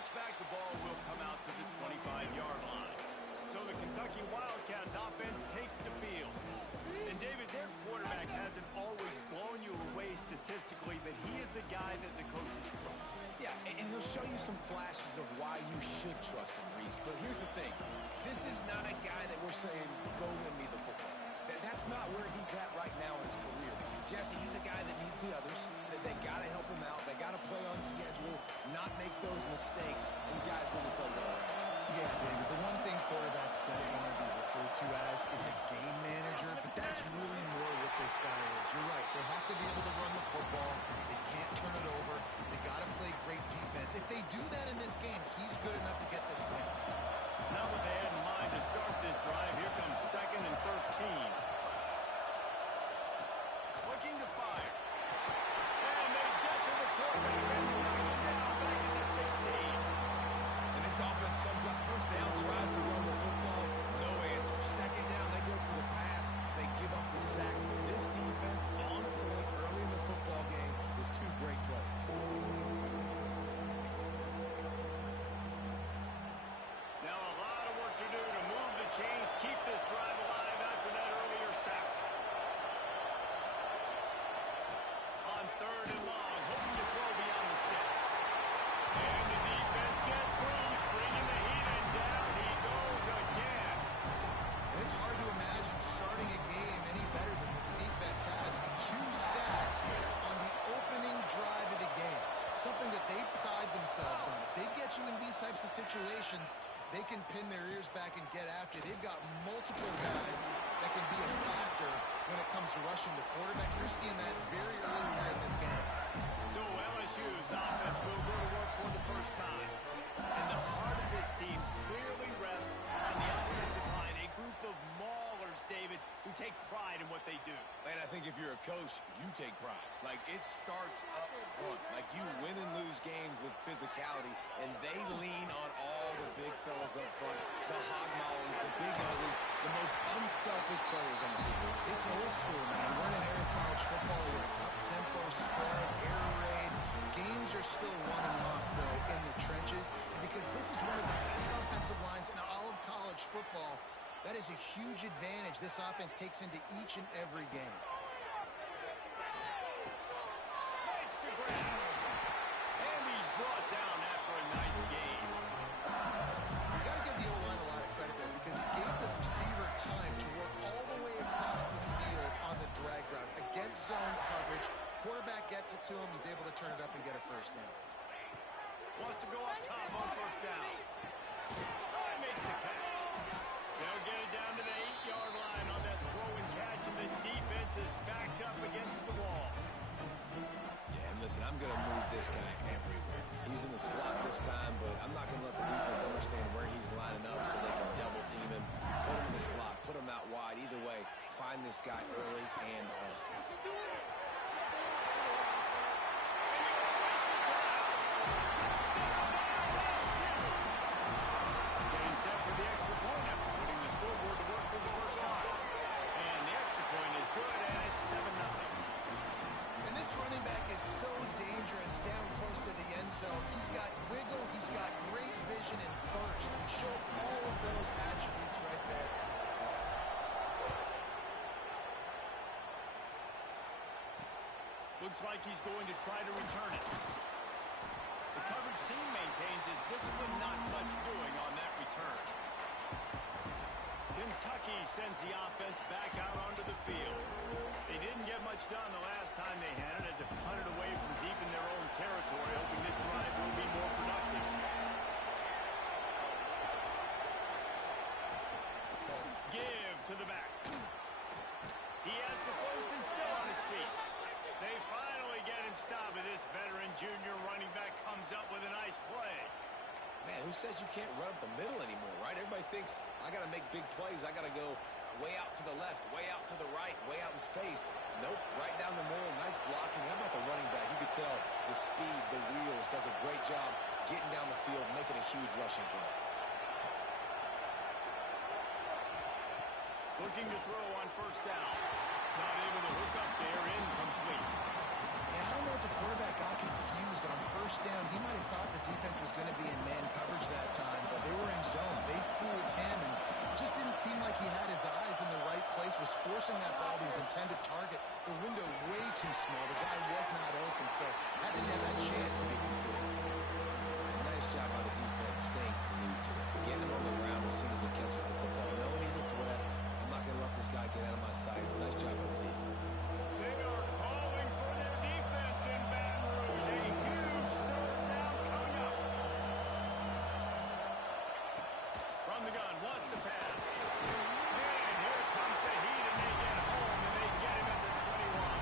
touchback, the ball will come out to the 25-yard line. So the Kentucky Wildcats offense takes the field. And, David, their quarterback hasn't always blown you away statistically, but he is a guy that the coaches trust. Yeah, and he'll show you some flashes of why you should trust him, Reese. But here's the thing. This is not a guy that we're saying, go win me the football. That's not where he's at right now in his career. Jesse, he's a guy that needs the others. They got to help him out. They got to play on schedule, not make those mistakes. And guys really play well. Yeah, David, the one thing quarterbacks don't want to be referred to as is a game manager, but that's really more what this guy is. You're right. They have to be able to run the football. They can't turn it over. They got to play great defense. If they do that in this game, he's good enough to get this win. Now what they had in mind to start this drive, here comes 2nd and 13. Looking to fire. And they get to the quarterback and knock him down back at the 16. And this offense comes up first down, tries to run the football. No answer. 2nd down, they go for the pass. They give up the sack. This defense on point early in the football game with 2 great plays. Now a lot of work to do to move the chains, keep this drive alive after that earlier sack. On 3rd and long, hoping to throw beyond the sticks. And the defense gets loose, bringing the heat, and down he goes again. And it's hard to imagine starting a game any better than this defense has. 2 sacks on the opening drive of the game. Something that they pride themselves on. If they get you in these types of situations, they can pin their ears back and get after. They've got multiple guys that can be a factor when it comes to rushing the quarterback. You're seeing that very early here in this game. So LSU's offense will go to work for the first time. And the heart of this team clearly rests on the offensive line. A group of maulers, David, who take pride in what they do. And I think if you're a coach, you take pride. Like, it starts up front. Like, you win and lose games with physicality, and they lean on all the big fellas up front, the hog mollies, the big uglies, the most unselfish players on the field. It's old school, man. We're in an era of college football where it's up-tempo, spread, air raid. Games are still won and lost, though, in the trenches. And because this is one of the best offensive lines in all of college football, that is a huge advantage this offense takes into each and every game. Makes the grab. And he's brought down after a nice game. You got to give the O-line a lot of credit there because he gave the receiver time to work all the way across the field on the drag route against zone coverage. Quarterback gets it to him. He's able to turn it up and get a first down. Wants to go up top on 1st down. Oh, he makes the catch. They'll get it down to the 8-yard line on that throw and catch, and the defense is backed up against the wall. Yeah, and listen, I'm going to move this guy everywhere. He's in the slot this time, but I'm not going to let the defense understand where he's lining up so they can double team him, put him in the slot, put him out wide. Either way, find this guy early and often. Set for the extra point after putting the scoreboard to work for the first time. And the extra point is good, and it's 7-0. And this running back is so dangerous down close to the end zone. He's got wiggle, he's got great vision and burst. And show all of those attributes right there. Looks like he's going to try to return it. The coverage team maintains his discipline, not much doing on that return. Kentucky sends the offense back out onto the field. They didn't get much done the last time they had it. Had to punt it away from deep in their own territory, hoping this drive will be more productive. Give to the back. He has the first and still on his feet. They finally get him stopped, and this veteran junior running back comes up with a nice play. Man, who says you can't run up the middle anymore, right? Everybody thinks, I got to make big plays. I got to go way out to the left, way out to the right, way out in space. Nope, right down the middle, nice blocking. How about the running back? You could tell the speed, the wheels, does a great job getting down the field, making a huge rushing play. Looking to throw on 1st down. Not able to hook up there, incomplete. Yeah, Yeah, I don't know if the quarterback got confused on first down. He might have thought the defense was going to be in man coverage that time, but they were in zone. They fooled him and just didn't seem like he had his eyes in the right place, was forcing that ball to his intended target. The window way too small. The guy was not open, so that didn't have that chance to be complete. Nice job by the defense staying glued to it. Getting him on the ground as soon as he catches the football. Knowing he's a threat, I'm not going to let this guy get out of my sights. Nice job by the D. They are calling for their defense in Baton Rouge. A huge third down coming up. From the gun, wants to pass. And here comes the heat, and they get home, and they get him at the 21.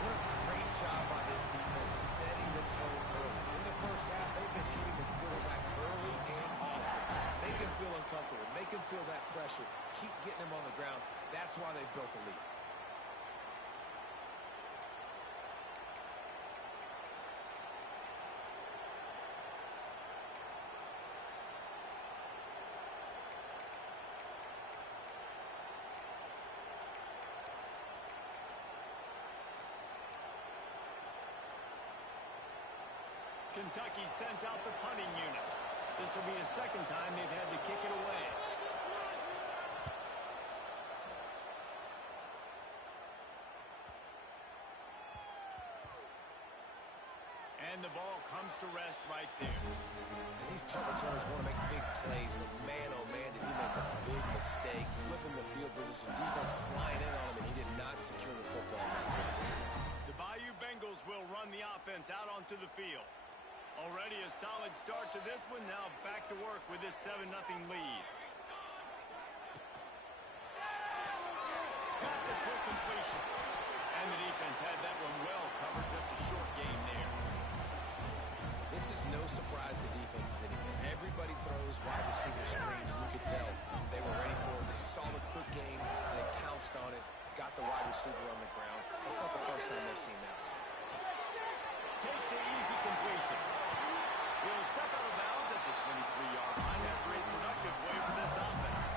What a great job by this defense setting the tone early. In the first half, they've been hitting the quarterback early and often. Make him feel uncomfortable. Make him feel that pressure. Keep getting him on the ground. That's why they built the lead. Kentucky sends out the punting unit. This will be the second time they've had to kick it away. And the ball comes to rest right there. And these punt returners want to make big plays, but man, oh man, did he make a big mistake. Flipping the field position, defense flying in on him, and he did not secure the football in that play. The Bayou Bengals will run the offense out onto the field. Already a solid start to this one. Now back to work with this 7-0 lead. Got the quick completion. And the defense had that one well covered. Just a short game there. This is no surprise to defenses anymore. Everybody throws wide receiver screens. You could tell they were ready for it. They saw the quick game. They pounced on it. Got the wide receiver on the ground. That's not the first time they've seen that. Takes the easy completion. Will step out of bounds at the 23-yard line after a productive way for this offense.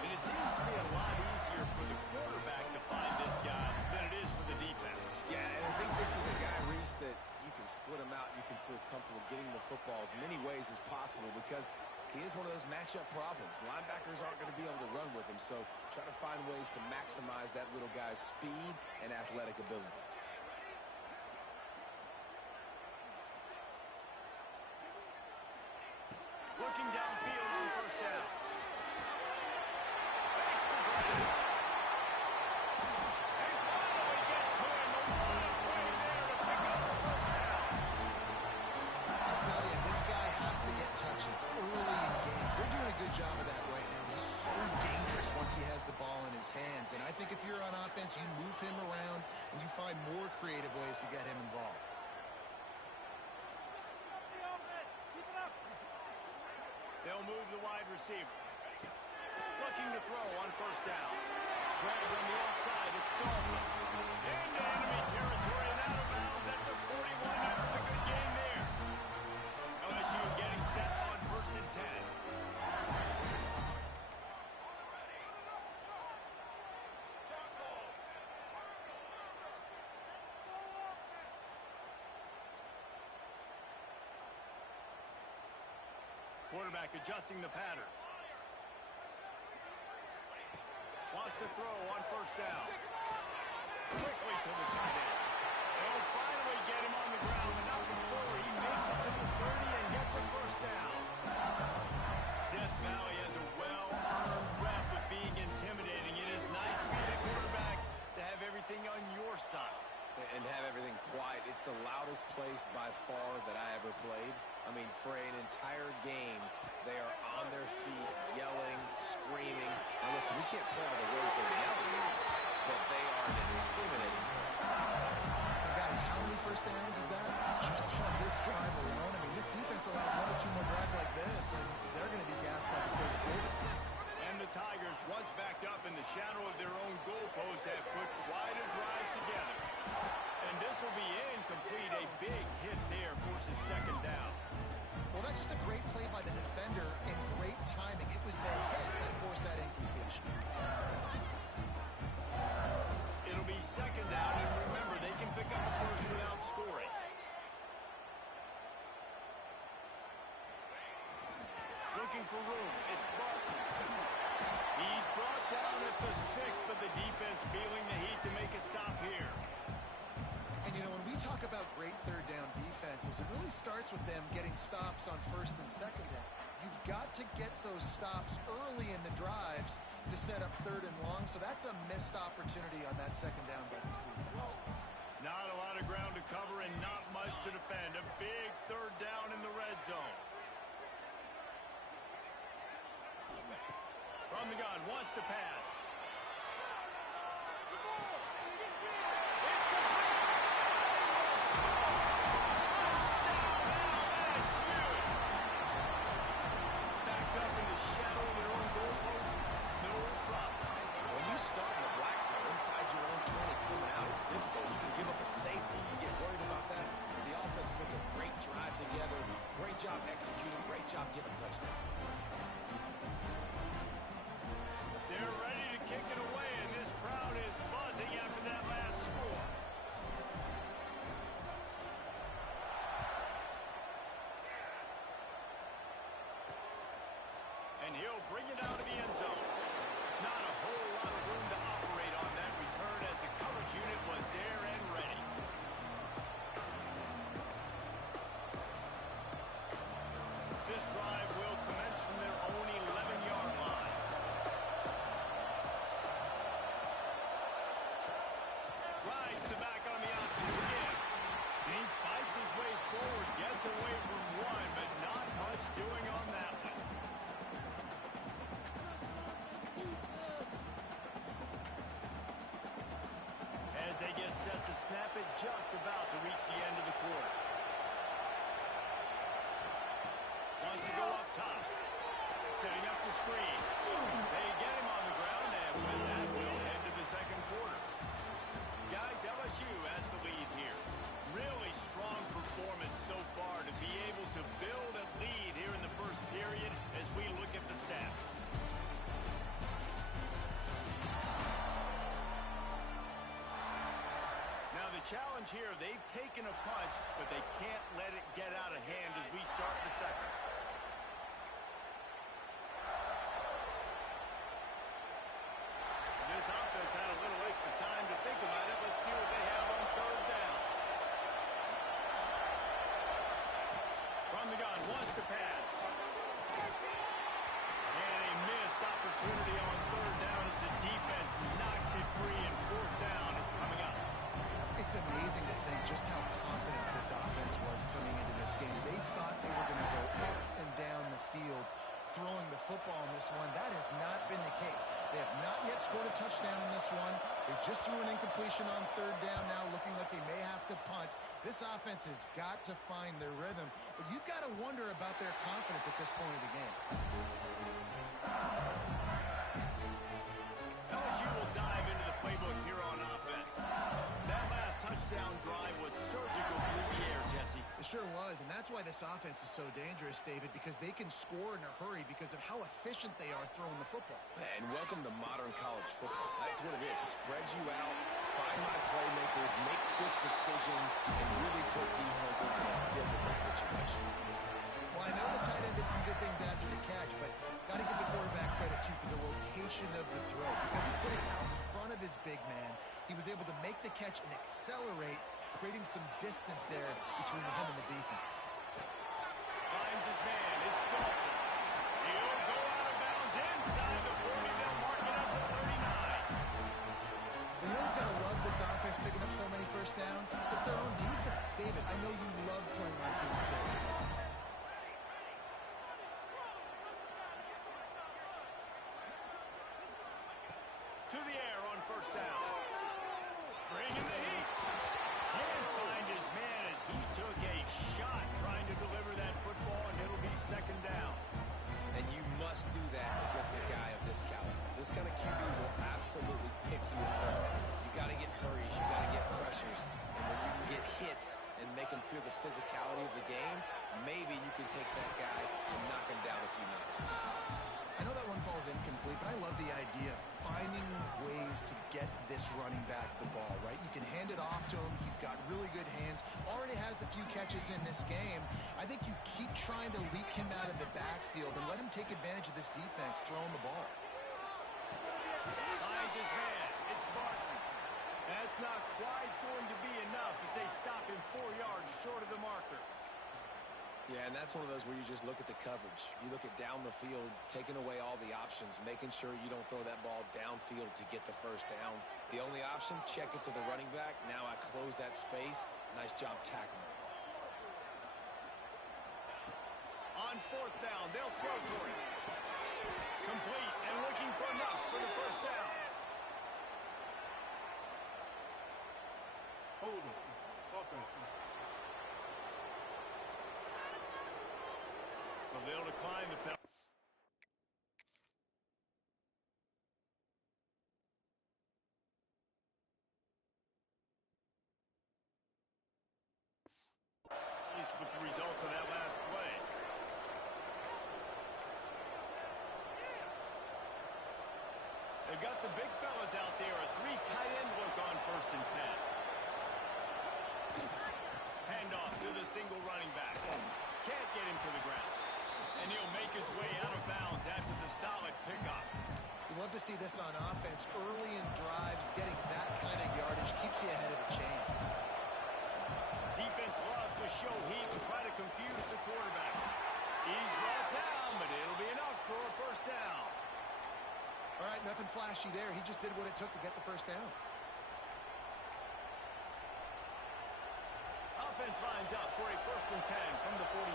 And it seems to be a lot easier for the quarterback to find this guy than it is for the defense. Yeah, and I think this is a guy, Reese, that you can split him out. You can feel comfortable getting the football as many ways as possible because he is one of those matchup problems. Linebackers aren't going to be able to run with him, so try to find ways to maximize that little guy's speed and athletic ability. Looking downfield on first down. Makes the grab. And finally get to him. The one-up way there to pick up the first down. I'll tell you, this guy has to get touches early in games. They're doing a good job of that right now. He's so dangerous once he has the ball in his hands. And I think if you're on offense, you move him around and you find more creative ways to get him involved. They'll move the wide receiver. Looking to throw on first down. Grab on the outside. It's Dalton. Into enemy territory and out of bounds at the 41 after the good game there. LSU getting set on 1st and 10. Quarterback adjusting the pattern. Wants to throw on first down. Quickly to the tight end. They'll finally get him on the ground, but not before he makes it to the 30 and gets a first down. Death Valley has a well-earned rep of being intimidating. It is nice to be the quarterback to have everything on your side. And have everything quiet. It's the loudest place by far that I ever played. I mean, for an entire game, they are on their feet, yelling, screaming. Now, listen, we can't play all the words they're yelling, but they are an intimidating play. Guys, how many first downs is that? Just on this drive alone. I mean, this defense allows 1 or 2 more drives like this, and they're going to be gassed by the third quarter. And the Tigers, once backed up in the shadow of their own goalpost, have put quite a drive together. And this will be incomplete. A big hit there forces second down. Well, that's just a great play by the defender and great timing. It was the hit that forced that incompletion. It'll be second down, and remember, they can pick for room. It's Barton. He's brought down at the 6, but the defense feeling the heat to make a stop here. And, you know, when we talk about great third down defenses, it really starts with them getting stops on first and second down. You've got to get those stops early in the drives to set up third and long, so that's a missed opportunity on that second down by this defense. Not a lot of ground to cover and not much to defend. A big third down in the red zone. From the gun, wants to pass. It's complete. Touchdown, LSU. Backed up in the shadow of their own goalpost. No problem. When you start in the black zone inside your own 20 coming out, it's difficult. You can give up a safety. You get worried about that. The offense puts a great drive together. Great job executing. Great job getting a touchdown. They're ready to kick it away, and this crowd is buzzing after that last score. And he'll bring it out of the end zone. Not a whole lot of room to operate on that return as the coverage unit was there and ready. This drive will commence from their own 11-yard line. Rides the back on the option again. And he fights his way forward, gets away from one, but not much doing on that one. As they get set to snap it, just about to reach the end of the quarter. Wants to go up top. Setting up the screen. They get him on the ground, and with that, we'll head to the second quarter. Guys, LSU has the lead here. Really strong performance so far to be able to build a lead here in the first period as we look at the stats. Now the challenge here, they've taken a punch, but they can't let it get out of hand as we start the second. This offense had a little extra time to think about it. Let's see what they have on third down. From the gun, wants to pass. And a missed opportunity on third down as the defense knocks it free, and fourth down is coming up. It's amazing to think just how confident this offense was coming into this game. They thought they were going to go up and down the field throwing the football in this one. That has not been the case. They have not yet scored a touchdown in this one. They just threw an incompletion on third down now, looking like they may have to punt. This offense has got to find their rhythm, but you've got to wonder about their confidence at this point of the game. LSU will dive into the playbook here on offense. That last touchdown drive was surgical through the air, Jesse. It sure was, and that's why this offense is so dangerous, David, because they can score in a hurry because of how efficient they are throwing the football. And welcome to modern college football. That's what it is. Spread you out, find my playmakers, make quick decisions, and really put defenses in a difficult situation. Well, I know the tight end did some good things after the catch, but got to give the quarterback credit, too, for the location of the throw. Because he put it out in front of his big man, he was able to make the catch and accelerate, creating some distance there between him and the defense. Finds his man. It's Dalton. He'll go out of bounds inside the 40. They'll mark it up at 39. You know who's got to love this offense picking up so many first downs? It's their own defense. David, I know you love playing on teams with great defenses. To the air on first down. Bringing the heat. Can't find his man as he took a shot trying to deliver that football, and it'll be second down. And you must do that against a guy of this caliber. This kind of QB will absolutely pick you apart. You got to get hurries. You got to get pressures. And when you can get hits and make him feel the physicality of the game, maybe you can take that guy and knock him down a few notches. I know that one falls incomplete, but I love the idea of finding ways to get this running back the ball, right? You can hand it off to him. He's got really good hands. Already has a few catches in this game. I think you keep trying to leak him out of the backfield and let him take advantage of this defense throwing the ball. Finds his man. It's Barton. That's not quite going to be enough as they stop him 4 yards short of the marker. Yeah, and that's one of those where you just look at the coverage. You look at down the field, taking away all the options, making sure you don't throw that ball downfield to get the first down. The only option, check it to the running back. Now I close that space. Nice job tackling. On 4th down, they'll throw for it. Complete and looking for enough for the first down. Hold it. Offense. So they'll decline the penalty. With the results of that last play. They've got the big fellas out there. A 3 tight end look on 1st and 10. Handoff to the single running back. Can't get him to the ground. And he'll make his way out of bounds after the solid pickup. You love to see this on offense. Early in drives, getting that kind of yardage keeps you ahead of the chains. Defense loves to show heat and try to confuse the quarterback. He's brought down, but it'll be enough for a first down. All right, nothing flashy there. He just did what it took to get the first down. Offense lines up for a 1st and 10 from the 43.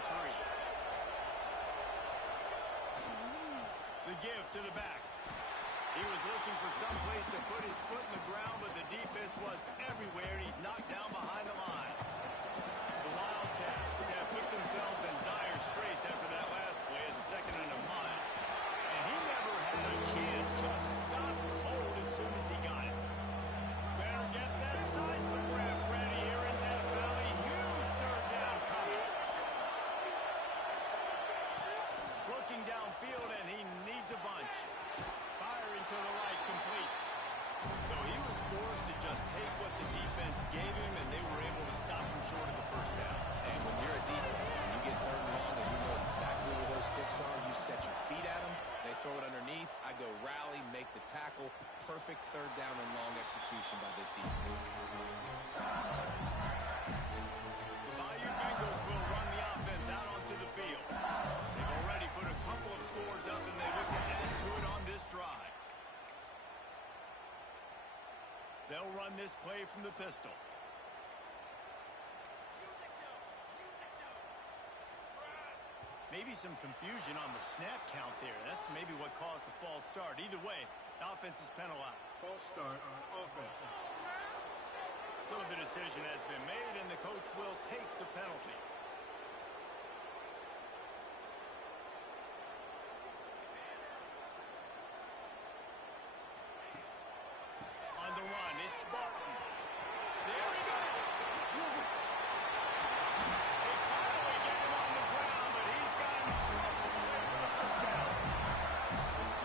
The give to the back. He was looking for some place to put his foot in the ground, but the defense was everywhere, and he's knocked down behind the line. The Wildcats have put themselves in dire straits after that last play at 2nd and a mile. And he never had a chance, just stopped cold as soon as he got it. Better get that seismograph ready here in Death Valley. Huge 3rd down coming. Looking downfield, and he needs a bunch. Firing to the right, complete. So he was forced to just take what the defense gave him, and they were able to stop him short of the first down. And when you're a defense and you get 3rd and long and you know exactly where those sticks are, you set your feet at them, they throw it underneath, I go rally, make the tackle. Perfect 3rd down and long execution by this defense. The Bayou Bengals will run the offense out onto the field. They've already put a couple of scores up, and they look to add to it on this drive. They'll run this play from the pistol. Maybe some confusion on the snap count there. That's maybe what caused the false start. Either way, the offense is penalized. False start on offense. So the decision has been made, and the coach will take the penalty. On the run, it's Barton. There he goes. They finally get him on the ground, but he's got an explosive play for the first down.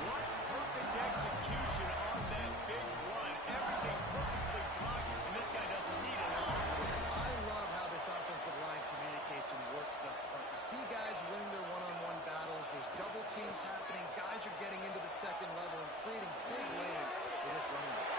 What perfect execution on that big run. Everything perfectly blocked, and this guy doesn't need a long. I love how this offensive line communicates and works up front. You see guys winning their one-on-one battles. There's double teams happening. Guys are getting into the 2nd level and creating big lanes for this running back.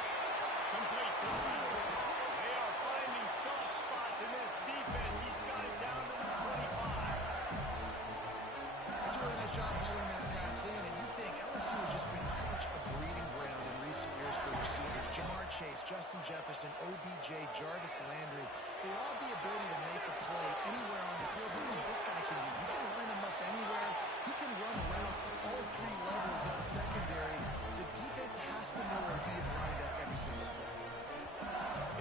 Complete to the left. They are finding soft spots in this defense. He's got it down to the 25. That's a really nice job holding that pass in, and you think LSU has just been such a breeding ground in recent years for receivers. Jamar Chase, Justin Jefferson, OBJ, Jarvis Landry. They all have the ability to make a play anywhere on the field. That's what this guy can do. You can line him up anywhere. He can run routes at all 3 levels of the secondary. The defense has to know where he is lined up every single play.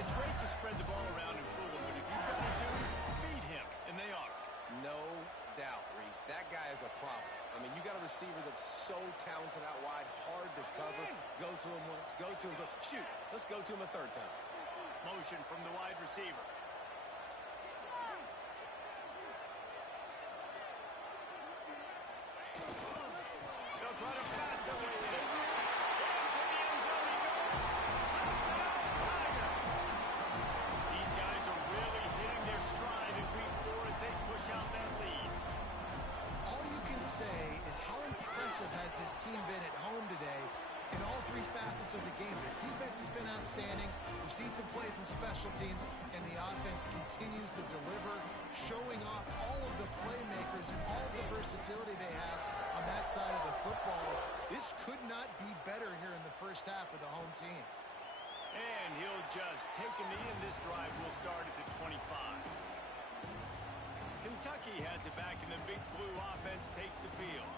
It's great to spread the ball around and fool him, but if you've got a dude, feed him, and they are. No doubt, Reese. That guy is a problem. I mean, you got a receiver that's so talented out wide, hard to cover. Go to him once, go to him. Shoot, let's go to him a 3rd time. Motion from the wide receiver. They'll try to pass away this team been at home today in all three facets of the game. The defense has been outstanding. We've seen some plays in special teams, and the offense continues to deliver, showing off all of the playmakers and all of the versatility they have on that side of the football. This could not be better here in the first half of the home team. And he'll just take a knee, and this drive will start at the 25. Kentucky has it back, and the Big Blue offense takes the field.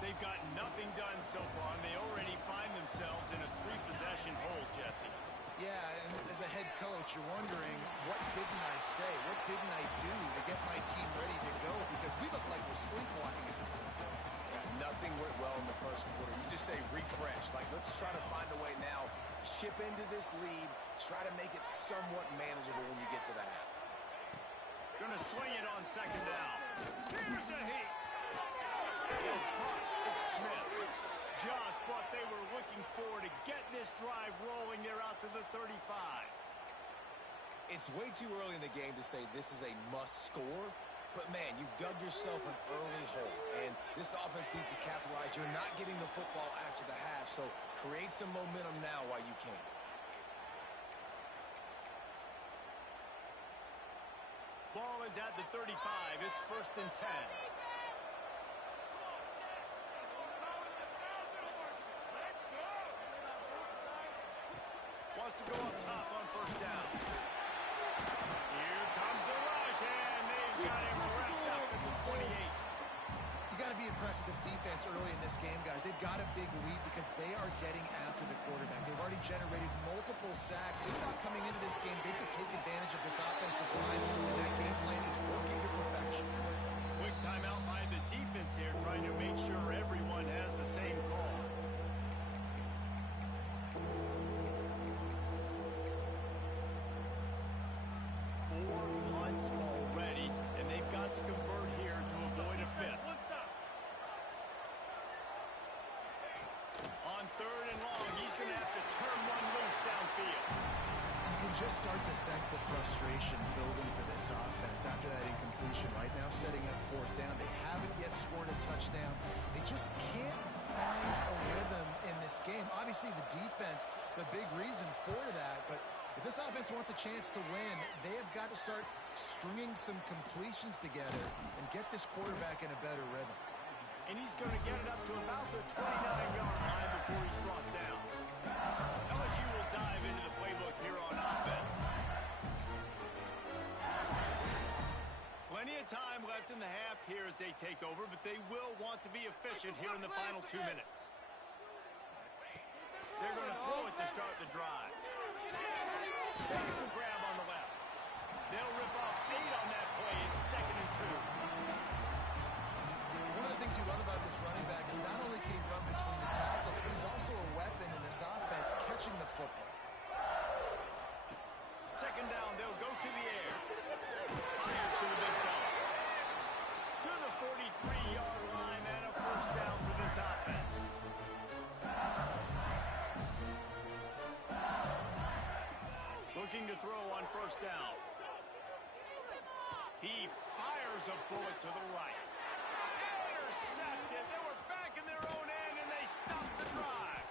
They've got nothing done so far, and they already find themselves in a three-possession hole, Jesse. Yeah, and as a head coach, you're wondering, what didn't I say? What didn't I do to get my team ready to go? Because we look like we're sleepwalking at this point. Yeah, nothing went well in the first quarter. You just say refresh. Like, let's try to find a way now. Chip into this lead. Try to make it somewhat manageable when you get to the half. Gonna swing it on second down. Here's a heat. It's caught. It's Smith. Just what they were looking for to get this drive rolling. They're out to the 35. It's way too early in the game to say this is a must score. But, man, you've dug yourself an early hole. And this offense needs to capitalize. You're not getting the football after the half, so create some momentum now while you can. Ball is at the 35. It's 1st and 10. Wants to go up top on 1st down. Here comes the rush, and they've got him wrapped up at the 28. You got to be impressed with this defense early in this game, guys. They've got a big lead because they are getting after the quarterback. They've already generated multiple sacks. They thought coming into this game they could take advantage of this offensive line, and that game plan is working to perfection. Quick timeout by the defense here, trying to make sure everyone has the same call. Four punts already, and they've got to convert here to avoid a fifth. On 3rd and long, he's going to have to turn one loose downfield. You can just start to sense the frustration building for this offense after that incompletion. Right now, setting up 4th down. They haven't yet scored a touchdown. They just can't find a rhythm in this game. Obviously, the defense, the big reason for that, but if this offense wants a chance to win, they have got to start stringing some completions together and get this quarterback in a better rhythm. And he's going to get it up to about the 29-yard line before he's brought down. LSU will dive into the playbook here on offense. Plenty of time left in the half here as they take over, but they will want to be efficient here in the final 2 minutes. They're going to throw it to start the drive. Takes the grab on the left. They'll rip off 8 on that play. It's 2nd and 2. One of the things you love about this running back is not only can he run between the tackles, but he's also a weapon in this offense catching the football. 2nd down, they'll go to the air. Fires to the big fella. To the 43-yard line and a 1st down for this offense. Looking to throw on 1st down. He fires a bullet to the right. Intercepted. They were back in their own end, and they stopped the drive.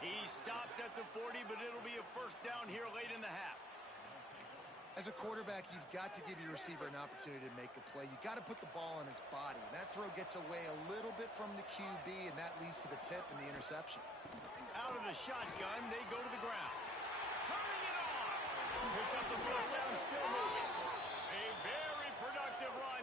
He stopped at the 40, but it'll be a 1st down here late in the half. As a quarterback, you've got to give your receiver an opportunity to make a play. You've got to put the ball on his body. And that throw gets away a little bit from the QB, and that leads to the tip and the interception. Out of the shotgun, they go to the ground. Turning it on. Picks up the 1st down, still moving. A very productive run.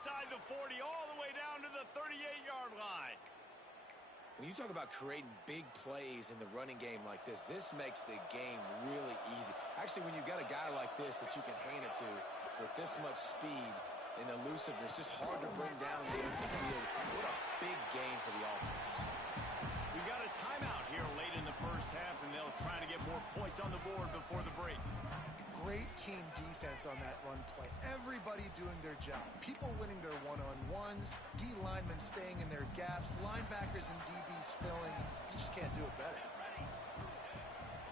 inside the 40, all the way down to the 38-yard line. When you talk about creating big plays in the running game like this makes the game really easy. Actually, when you've got a guy like this that you can hand it to with this much speed and elusiveness, just hard to bring down in the open field. What a big game for the offense. We've got a timeout here late in the first half, and they'll try to get more points on the board before the break. Great team defense on that run play. Everybody doing their job. People winning their one-on-ones, D linemen staying in their gaps, linebackers and DBs filling. You just can't do it better.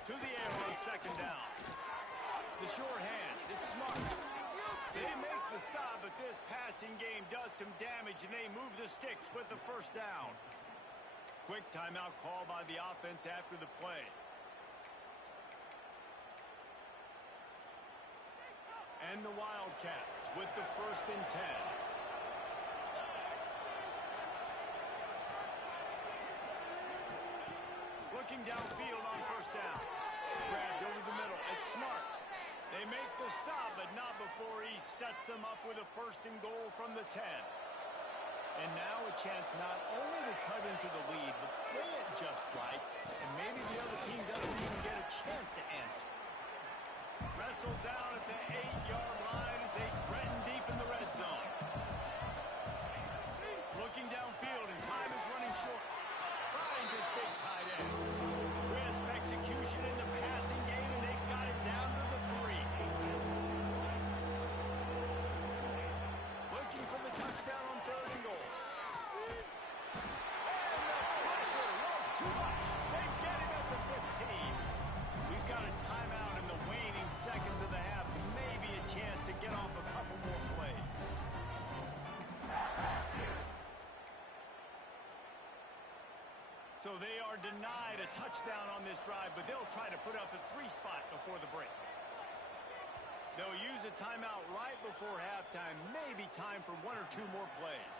To the air on second down. The short hands, it's smart. They make the stop, but this passing game does some damage, and they move the sticks with the first down. Quick timeout call by the offense after the play. And the Wildcats with the 1st and 10. Looking downfield on first down. Grabbed over the middle. It's smart. They make the stop, but not before he sets them up with a 1st and goal from the 10. And now a chance not only to cut into the lead, but play it just right. And maybe the other team doesn't even get a chance to answer. Wrestled down at the 8-yard line as they threaten deep in the red zone. Looking downfield, and time is running short. Finds his big tight end. Crisp execution in the passing game, and they've got it down to the 3. Looking for the touchdown on 3rd and goal. And the pressure was too much. They get him at the 15. We've got a timeout in the waning seconds of the half. Maybe a chance to get off a couple more plays. So they are denied a touchdown on this drive, but they'll try to put up a 3 spot before the break. They'll use a timeout right before halftime. Maybe time for 1 or 2 more plays.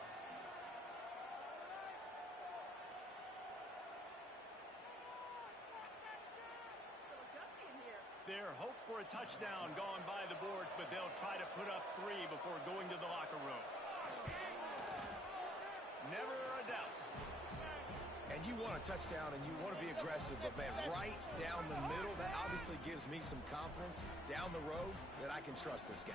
Their hope for a touchdown gone by the boards, but they'll try to put up 3 before going to the locker room. Never a doubt. And you want a touchdown and you want to be aggressive, but, man, right down the middle, that obviously gives me some confidence down the road that I can trust this guy.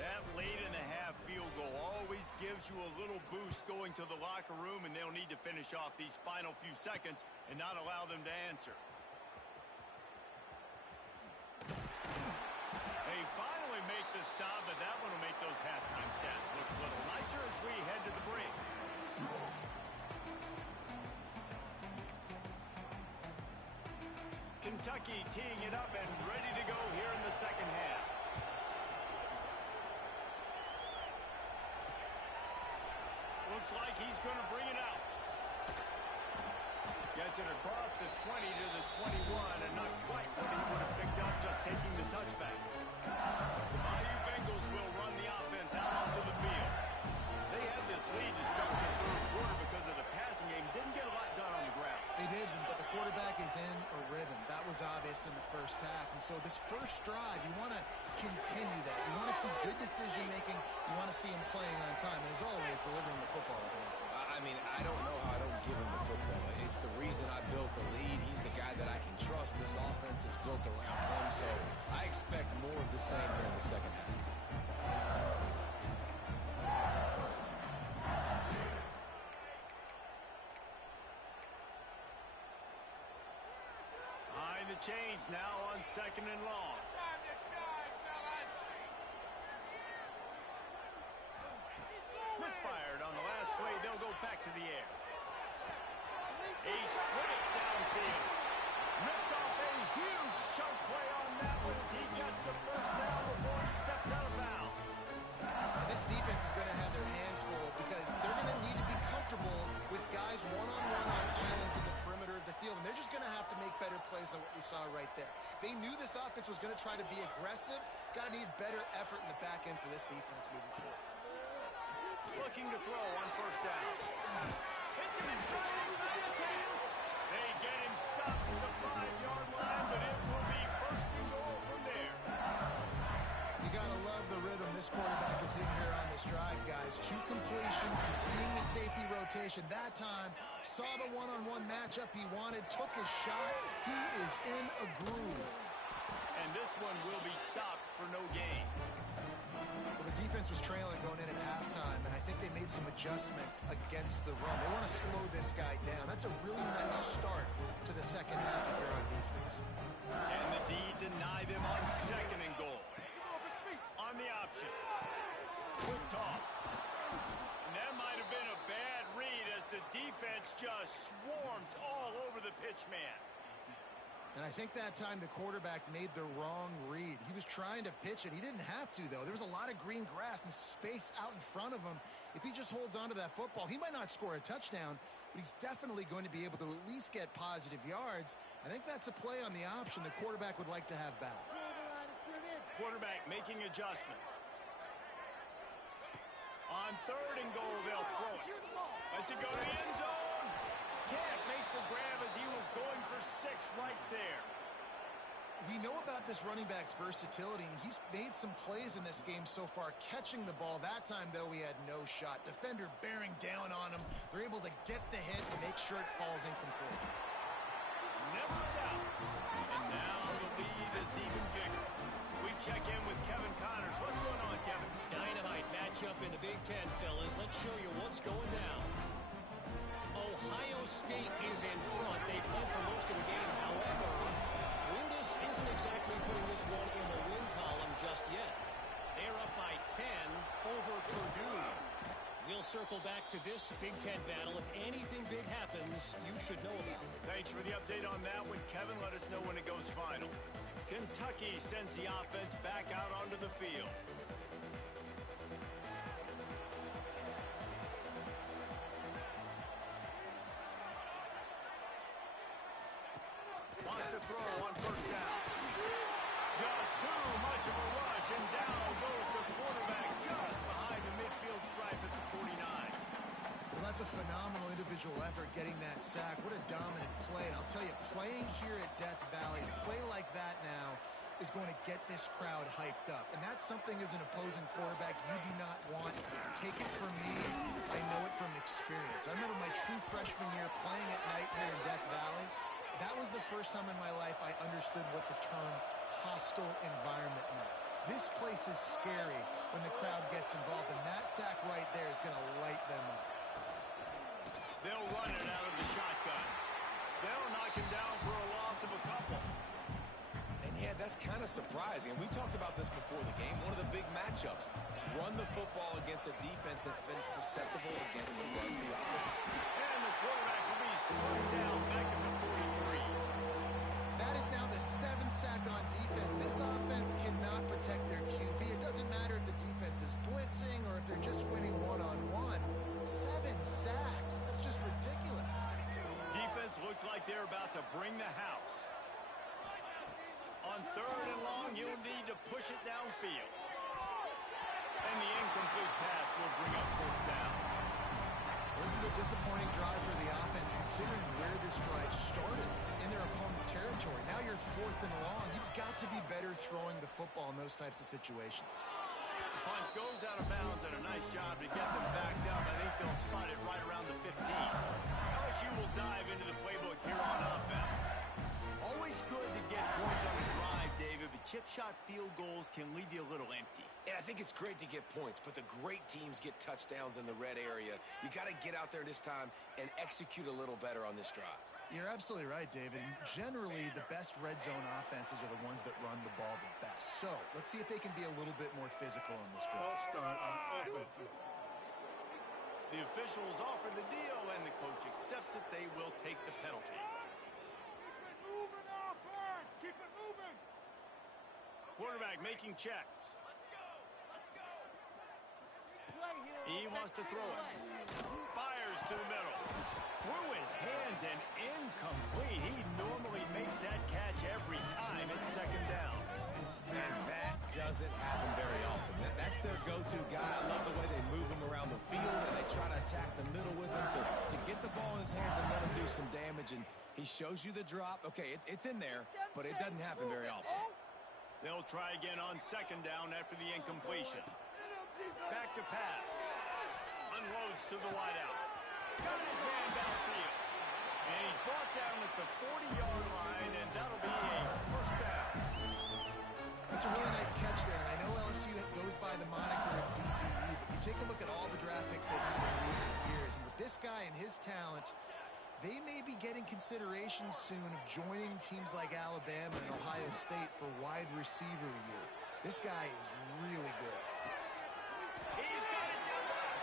That late in the half field goal always gives you a little boost going to the locker room, and they'll need to finish off these final few seconds and not allow them to answer. They finally make the stop, but that one will make those halftime stats look a little nicer as we head to the break. Kentucky teeing it up and ready to go here in the second half. Looks like he's going to bring it out. Gets it across the 20 to the 21, and not quite what he would have picked up just taking the touchback. The Bayou Bengals will run the offense out onto the field. They had this lead to start the 3rd quarter because of the passing game. Didn't get a lot done on the ground. They did, but the quarterback is in a rhythm. That was obvious in the first half. And so this first drive, you want to continue that. You want to see good decision-making. You want to see him playing on time. And as always, delivering the football. I mean, I don't know how I don't give him the football. It's the reason I built the lead. He's the guy that I can trust. This offense is built around him, so I expect more of the same here in the second half. Behind the chains now on 2nd and long. Time to shine, fellas! Misfired on the last play. They'll go back to the air. A straight downfield. Ripped off a huge chunk play on that one as he gets the first down before he steps out of bounds. This defense is going to have their hands full because they're going to need to be comfortable with guys one-on-one on islands in the perimeter of the field, and they're just going to have to make better plays than what we saw right there. They knew this offense was going to try to be aggressive. Got to need better effort in the back end for this defense moving forward. Looking to throw on first down. Hits him in stride inside the 10. throws, 2 completions. He's seeing the safety rotation. That time, saw the one-on-one matchup he wanted, took his shot. He is in a groove. And this one will be stopped for no gain. Well, the defense was trailing going in at halftime, and I think they made some adjustments against the run. They want to slow this guy down. That's a really nice start to the second half if you're on defense. And the D deny them on 2nd and goal. On the option. Quick toss. And that might have been a bad read as the defense just swarms all over the pitch man. And I think that time the quarterback made the wrong read. He was trying to pitch it. He didn't have to, though. There was a lot of green grass and space out in front of him. If he just holds on to that football, he might not score a touchdown, but he's definitely going to be able to at least get positive yards. I think that's a play on the option the quarterback would like to have back. Quarterback making adjustments. On 3rd and goal, they'll throw it. Lets it go to the end zone. Can't make the grab as he was going for 6 right there. We know about this running back's versatility, and he's made some plays in this game so far, catching the ball. That time, though, he had no shot. Defender bearing down on him. They're able to get the hit and make sure it falls incomplete. Never a doubt. And now the lead is even bigger. We check in with Kevin Connors. What's going on, Kevin? Dynamite matchup in the Big Ten, fellas. Let's show you what's going down. Ohio State is in front. They've led for most of the game. However, Brutus isn't exactly putting this one in the win column just yet. They're up by 10 over Purdue. We'll circle back to this Big Ten battle. If anything big happens, you should know about it. Thanks for the update on that one, Kevin. Let us know when it goes final. Kentucky sends the offense back out onto the field. Wants to throw on 1st down. Just too much of a rush, and down goes the quarterback just behind the midfield stripe at the 49. Well, that's a phenomenal individual effort getting that sack. What a dominant play. And I'll tell you, playing here at Death Valley, a play like that now is going to get this crowd hyped up. And that's something as an opposing quarterback you do not want. Take it from me. I know it from experience. I remember my true freshman year playing at night here in Death Valley. That was the first time in my life I understood what the term hostile environment meant. This place is scary when the crowd gets involved, and that sack right there is going to light them up. They'll run it out of the shotgun. They'll knock him down for a loss of a couple. And yeah, that's kind of surprising. And we talked about this before the game. One of the big matchups. Run the football against a defense that's been susceptible against the run throughout this. And the quarterback will be slowed down back at the 43. That is now the 7th sack on defense. This offense cannot protect their QB. It doesn't matter if the defense is blitzing or if they're just winning one-on-one. 7 sacks. That's just ridiculous. Defense looks like they're about to bring the house. On 3rd and long, you'll need to push it downfield. And the incomplete pass will bring up 4th down. This is a disappointing drive for the offense, considering where this drive started in their opponent territory. Now you're 4th and long. You've got to be better throwing the football in those types of situations. The punt goes out of bounds, and a nice job to get them backed up. I think they'll spot it right around the 15. LSU will dive into the playbook here on offense. Always good to get points on the drive, David, but chip shot field goals can leave you a little empty. And I think it's great to get points, but the great teams get touchdowns in the red area. You got to get out there this time and execute a little better on this drive. You're absolutely right, David. And generally, the best red zone offenses are the ones that run the ball the best. So let's see if they can be a little bit more physical on this drive. False start on offense. The officials offer the deal, and the coach accepts it. They will take the penalty. Moving offense. Keep it moving. Quarterback making checks. He wants to throw it. Fires to the middle. Through his hands and incomplete. He normally makes that catch every time. It's 2nd down. And that doesn't happen very often. That's their go-to guy. I love the way they move him around the field, and they try to attack the middle with him to get the ball in his hands and let him do some damage. And he shows you the drop. Okay, it's in there, but it doesn't happen very often. They'll try again on 2nd down after the incompletion. Back to pass. Unloads to the wideout. Got his man downfield. And he's brought down at the 40-yard line, and that'll be a first down. That's a really nice catch there, and I know LSU goes by the moniker of DBU, but you take a look at all the draft picks they've had in recent years, and with this guy and his talent, they may be getting consideration soon of joining teams like Alabama and Ohio State for wide receiver year. This guy is really good. He's got it down the left.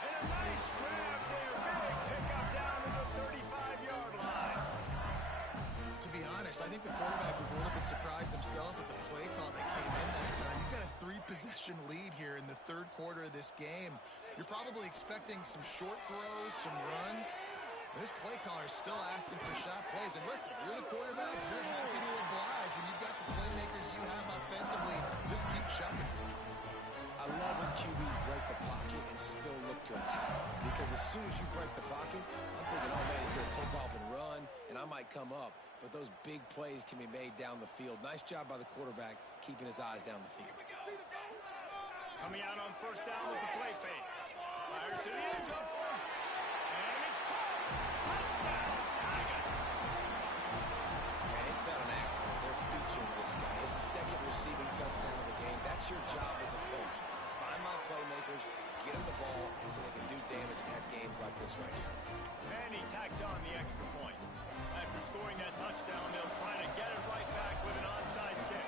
And a nice grab there. Big pickup down to the 35-yard line. To be honest, I think the quarterback was a little bit surprised himself with the play call that came in that time. You've got a 3-possession lead here in the third quarter of this game. You're probably expecting some short throws, some runs. This play caller is still asking for shot plays. And listen, you're the quarterback. You're happy to oblige. When you've got the playmakers you have offensively, just keep chucking. I love when QBs break the pocket and still look to attack. Because as soon as you break the pocket, I'm thinking, oh, man, he's going to take off and run, and I might come up. But those big plays can be made down the field. Nice job by the quarterback keeping his eyes down the field. Coming out on first down with the play fake. Fires to the end zone. And it's caught. Touchdown, Tigers. And it's not an accident. They're featuring this guy. His second receiving touchdown of the game. That's your job as a coach. Find my playmakers, get them the ball so they can do damage and have games like this right here. And he tacks on the extra point. After scoring that touchdown, they'll try to get it right back with an onside kick.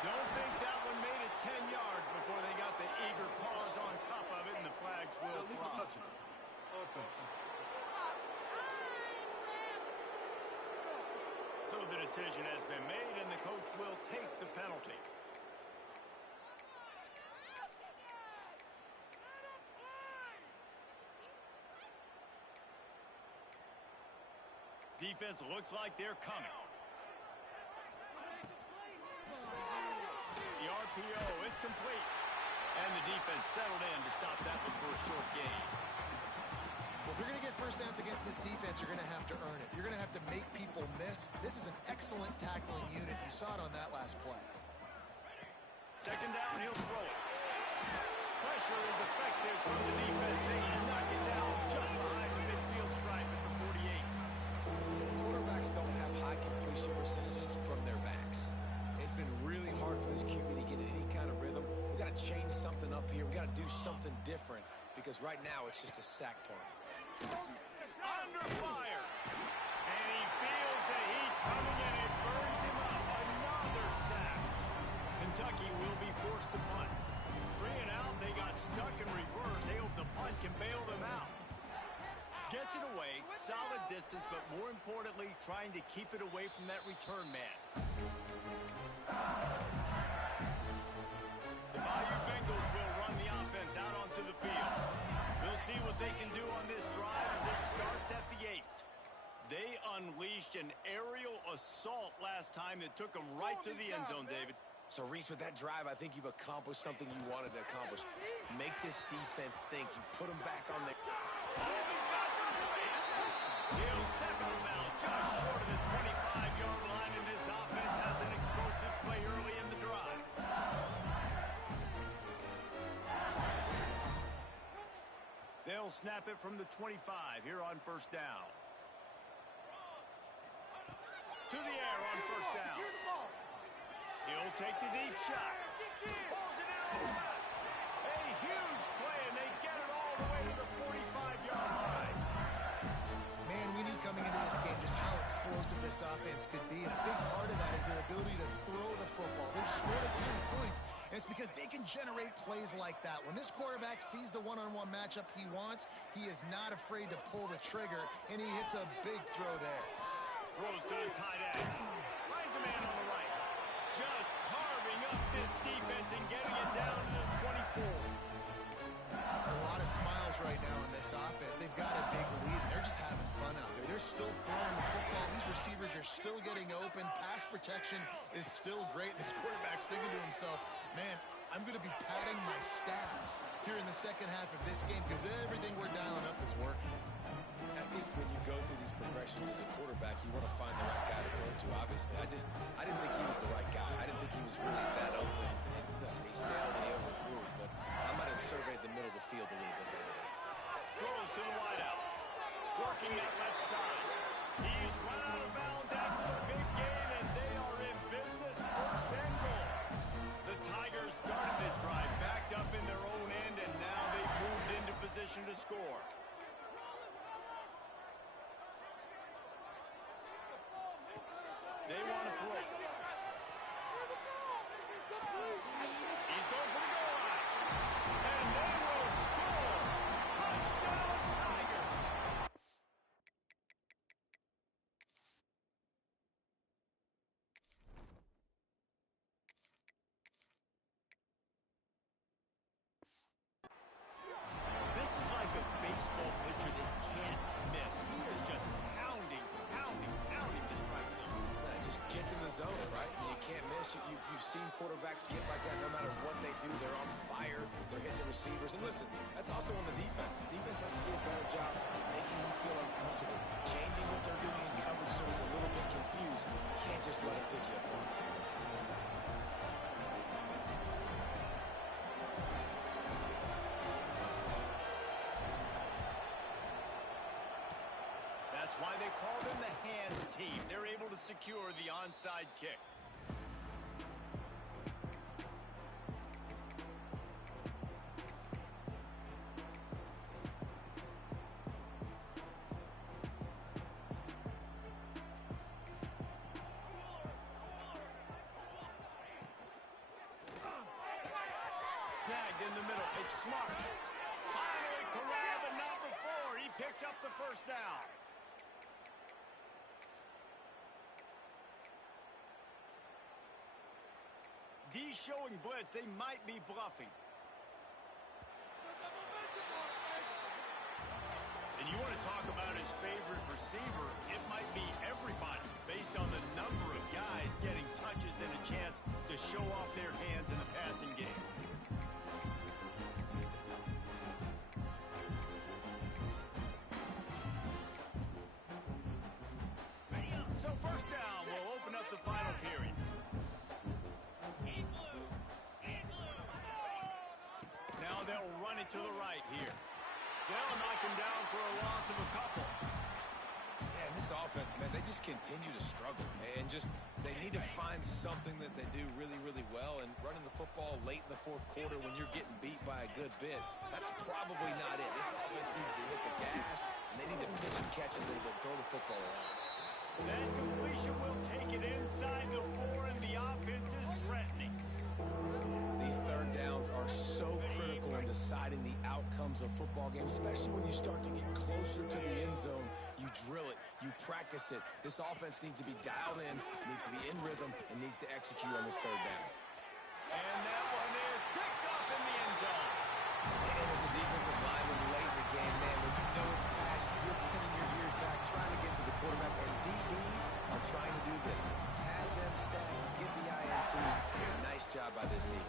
Don't think that one made it 10 yards before they got the eager paws on top of it, and the flags will fly. Touchdown. Offense. So the decision has been made, and the coach will take the penalty. Defense looks like they're coming. The RPO, it's complete. And the defense settled in to stop that one for a short gain. Well, if you're going to get first downs against this defense, you're going to have to earn it. You're going to have to make people miss. This is an excellent tackling unit. You saw it on that last play. Second down, he'll throw it. Pressure is effective from the defense. They knock it down just behind the midfield stripe at the 48. Quarterbacks don't have high completion percentages from their backs. It's been really hard for this QB to get in any kind of rhythm. We've got to change something up here. We've got to do something different because right now it's just a sack party. Under fire. And he feels the heat coming and it burns him up. Another sack. Kentucky will be forced to punt. 3 and out, they got stuck in reverse. They hope the punt can bail them out. Gets it away, solid distance, but more importantly, trying to keep it away from that return man. The Bayou Bengals will run the offense out onto the field. We'll see what they can do on this drive as it starts at the 8. They unleashed an aerial assault last time that took them right to the end zone, David. So, Reese, with that drive, I think you've accomplished something you wanted to accomplish. Make this defense think. You put them back on their... Oh, he's got some space. He'll step out of bounds just short of the 25-yard line, and this offense has an explosive play early in the drive. They'll snap it from the 25 here on first down. To the air on first down. He'll take the deep shot. Pulls it out of the left. A huge play, and they get it all the way to the 45-yard line. Man, we knew coming into this game just how explosive this offense could be, and a big part of that is their ability to throw the football. They've scored a ton of points, and it's because they can generate plays like that. When this quarterback sees the one-on-one matchup he wants, he is not afraid to pull the trigger, and he hits a big throw there. Throws to the tight end. Finds a man on the right. Just carving up this defense and getting it down to the 24. A lot of smiles right now in this offense. They've got a big lead, and they're just having fun out there. They're still throwing the football. These receivers are still getting open. Pass protection is still great. This quarterback's thinking to himself, man, I'm going to be padding my stats here in the second half of this game because everything we're dialing up is working. That think when you go through these progressions as a quarterback, you want to find the right guy to throw to, obviously. I didn't think he was the right guy. I didn't think he was really that open. And listen, he sailed and he overthrew it, but I might have surveyed the middle of the field a little bit later. Throws to the wideout. Working that left side. He's run out of bounds after the big gain, and they are in business. First and goal. The Tigers started this drive backed up in their own end, and now they've moved into position to score. They want to throw. He's going for the goal line. And they will score. Touchdown, Tiger. This is like a baseball pitcher that can't miss. He is just pounding the strike zone. Yeah, it just gets in the zone, right? And you can't miss. You've seen quarterbacks get like that no matter what they do. They're on fire. They're hitting the receivers. And listen, that's also on the defense. The defense has to do a better job making him feel uncomfortable, changing what they're doing in coverage so he's a little bit confused. You can't just let him pick you apart. That's why they call them the hands team. They're able to secure the onside kick. Snagged in the middle. It's Smart. Finally corralled, but not before. He picked up the first down. D showing blitz. They might be bluffing. And you want to talk about his favorite receiver, it might be everybody, based on the number of guys getting touches and a chance to show off their hands in the passing game. So first down will open up the final period. Now they'll run it to the right here. They'll knock him down for a loss of a couple. Yeah, and this offense, man, they just continue to struggle. And they need to find something that they do really, really well. And running the football late in the fourth quarter when you're getting beat by a good bit, that's probably not it. This offense needs to hit the gas, and they need to pitch and catch a little bit, throw the football around. That completion will take it inside the 4, and the offense is threatening. These third downs are so critical in deciding the outcomes of football games, especially when you start to get closer to the end zone. You drill it, you practice it. This offense needs to be dialed in, needs to be in rhythm, and needs to execute on this third down. And that one is picked up in the end zone. And as a defensive lineman late in the game, man, when you know it's past, you're pinning your ears back, trying to get to the quarterback, and DBs are trying to do this. Pad them stats and get the INT. Nice job by this team.